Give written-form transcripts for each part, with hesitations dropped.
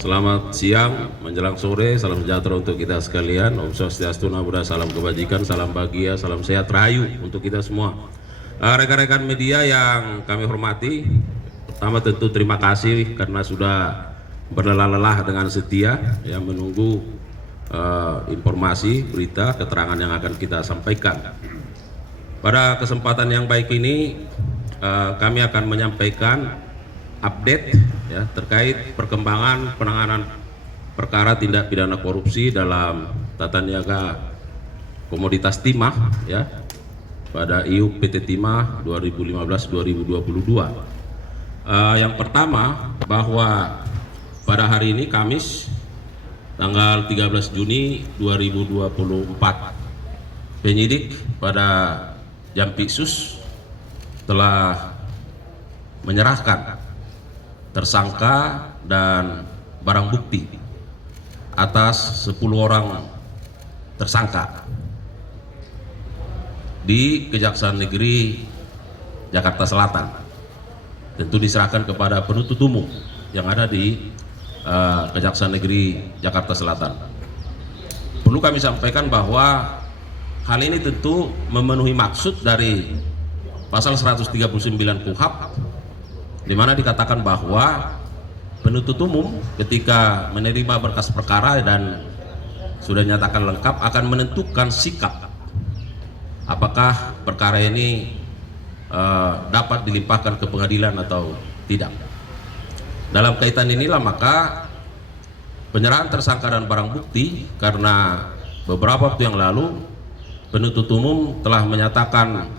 Selamat siang, menjelang sore, salam sejahtera untuk kita sekalian. Om Swastiastu, Namo Buddhaya, salam kebajikan, salam bahagia, salam sehat, rahayu untuk kita semua. Rekan-rekan media yang kami hormati, pertama tentu terima kasih karena sudah berlelah-lelah dengan setia yang menunggu informasi, berita, keterangan yang akan kita sampaikan. Pada kesempatan yang baik ini, kami akan menyampaikan update ya, terkait perkembangan penanganan perkara tindak pidana korupsi dalam tata niaga komoditas timah ya, pada IUP PT Timah 2015-2022. Yang pertama, bahwa pada hari ini Kamis tanggal 13 Juni 2024, penyidik pada Jampitsus telah menyerahkan tersangka dan barang bukti atas 10 orang tersangka di Kejaksaan Negeri Jakarta Selatan. Tentu diserahkan kepada penuntut umum yang ada di Kejaksaan Negeri Jakarta Selatan. Perlu kami sampaikan bahwa hal ini tentu memenuhi maksud dari pasal 139 KUHP, di mana dikatakan bahwa penuntut umum ketika menerima berkas perkara dan sudah nyatakan lengkap akan menentukan sikap apakah perkara ini dapat dilimpahkan ke pengadilan atau tidak. Dalam kaitan inilah maka penyerahan tersangka dan barang bukti, karena beberapa waktu yang lalu penuntut umum telah menyatakan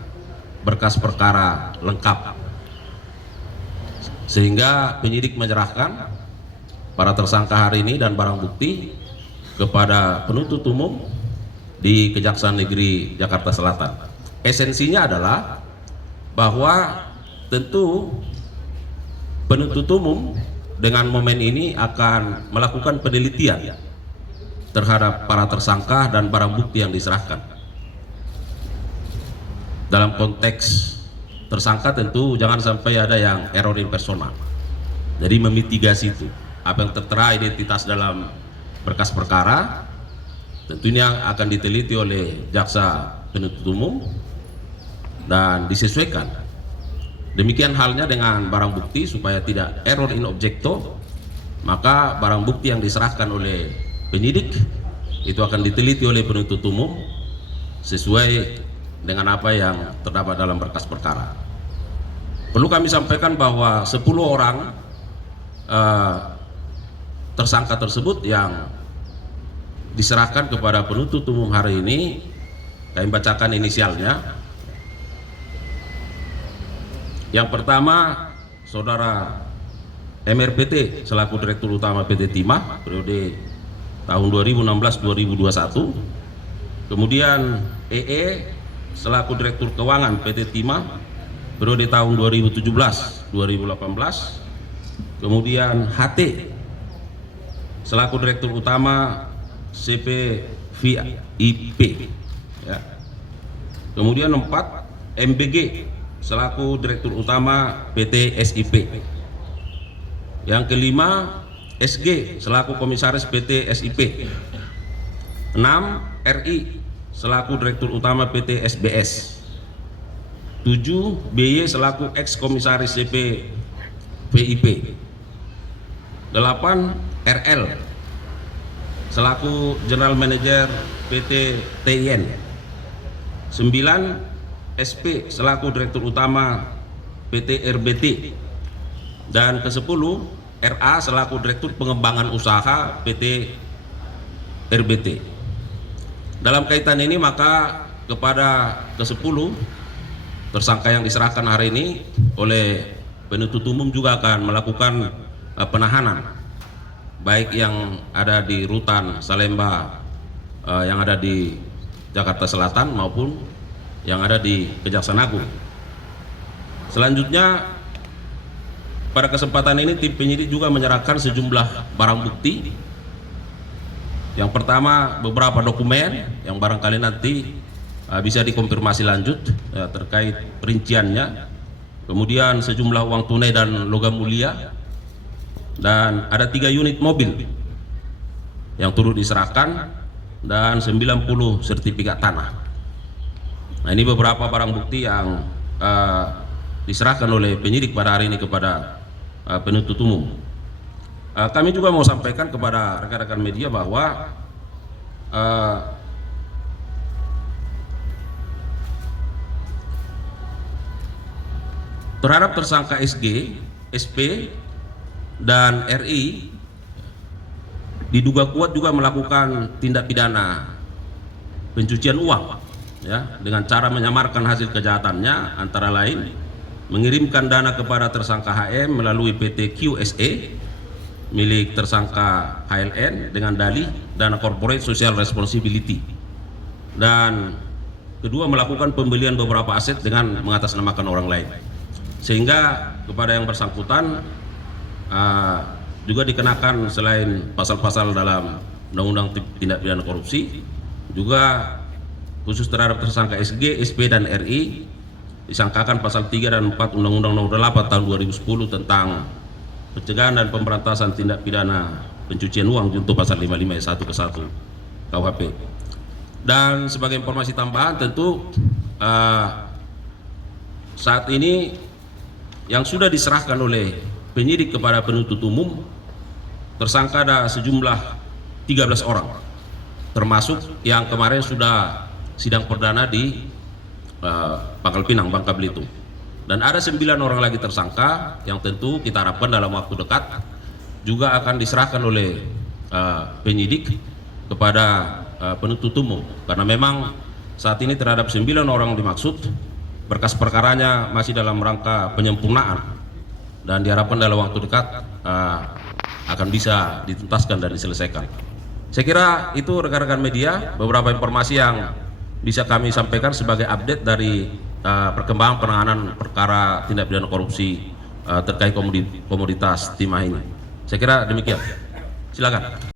berkas perkara lengkap, sehingga penyidik menyerahkan para tersangka hari ini dan barang bukti kepada penuntut umum di Kejaksaan Negeri Jakarta Selatan. Esensinya adalah bahwa tentu penuntut umum dengan momen ini akan melakukan penelitian terhadap para tersangka dan barang bukti yang diserahkan. Dalam konteks tersangka tentu jangan sampai ada yang error impersonal, jadi memitigasi itu apa yang tertera identitas dalam berkas perkara tentunya akan diteliti oleh jaksa penuntut umum dan disesuaikan. Demikian halnya dengan barang bukti, supaya tidak error in objecto, maka barang bukti yang diserahkan oleh penyidik itu akan diteliti oleh penuntut umum sesuai dengan apa yang terdapat dalam berkas perkara. Perlu kami sampaikan bahwa 10 orang tersangka tersebut yang diserahkan kepada penuntut umum hari ini, kami bacakan inisialnya. Yang pertama, saudara MRPT selaku Direktur Utama PT Timah periode tahun 2016-2021. Kemudian EE selaku Direktur Keuangan PT Timah periode tahun 2017-2018. Kemudian HT selaku Direktur Utama CPVIP ya. Kemudian 4, MBG selaku Direktur Utama PT SIP. Yang kelima, SG selaku Komisaris PT SIP. 6, RI selaku Direktur Utama PT SBS. 7, BY selaku ex-komisaris CP VIP. 8, RL selaku General Manager PT TIN. 9, SP selaku Direktur Utama PT RBT. Dan ke-10, RA selaku Direktur Pengembangan Usaha PT RBT. Dalam kaitan ini maka kepada ke-10 tersangka yang diserahkan hari ini oleh penuntut umum juga akan melakukan penahanan, baik yang ada di Rutan Salemba yang ada di Jakarta Selatan maupun yang ada di Kejaksaan Agung. Selanjutnya pada kesempatan ini tim penyidik juga menyerahkan sejumlah barang bukti. Yang pertama, beberapa dokumen yang barangkali nanti bisa dikonfirmasi lanjut terkait rinciannya. Kemudian sejumlah uang tunai dan logam mulia, dan ada 3 unit mobil yang turut diserahkan dan 90 sertifikat tanah. Nah, ini beberapa barang bukti yang diserahkan oleh penyidik pada hari ini kepada penuntut umum. Kami juga mau sampaikan kepada rekan-rekan media bahwa terhadap tersangka SG, SP, dan RI diduga kuat juga melakukan tindak pidana pencucian uang, ya, dengan cara menyamarkan hasil kejahatannya, antara lain mengirimkan dana kepada tersangka HM melalui PT QSE milik tersangka HLN dengan dalih dana corporate social responsibility, dan kedua melakukan pembelian beberapa aset dengan mengatasnamakan orang lain, sehingga kepada yang bersangkutan juga dikenakan selain pasal-pasal dalam Undang-Undang Tindak Pidana Korupsi, juga khusus terhadap tersangka SG, SP, dan RI disangkakan pasal 3 dan 4 Undang-Undang Nomor 8 Tahun 2010 tentang pencegahan dan pemberantasan tindak pidana pencucian uang junto pasal 55 ayat 1 ke 1 KUHP. Dan sebagai informasi tambahan, tentu saat ini yang sudah diserahkan oleh penyidik kepada penuntut umum, tersangka ada sejumlah 13 orang, termasuk yang kemarin sudah sidang perdana di Pangkal Pinang, Bangka Belitung, dan ada 9 orang lagi tersangka yang tentu kita harapkan dalam waktu dekat juga akan diserahkan oleh penyidik kepada penuntut umum, karena memang saat ini terhadap 9 orang dimaksud berkas perkaranya masih dalam rangka penyempurnaan, dan diharapkan dalam waktu dekat akan bisa dituntaskan dan diselesaikan. Saya kira itu rekan-rekan media beberapa informasi yang bisa kami sampaikan sebagai update dari perkembangan penanganan perkara tindak pidana korupsi terkait komoditas timah ini. Saya kira demikian. Silakan.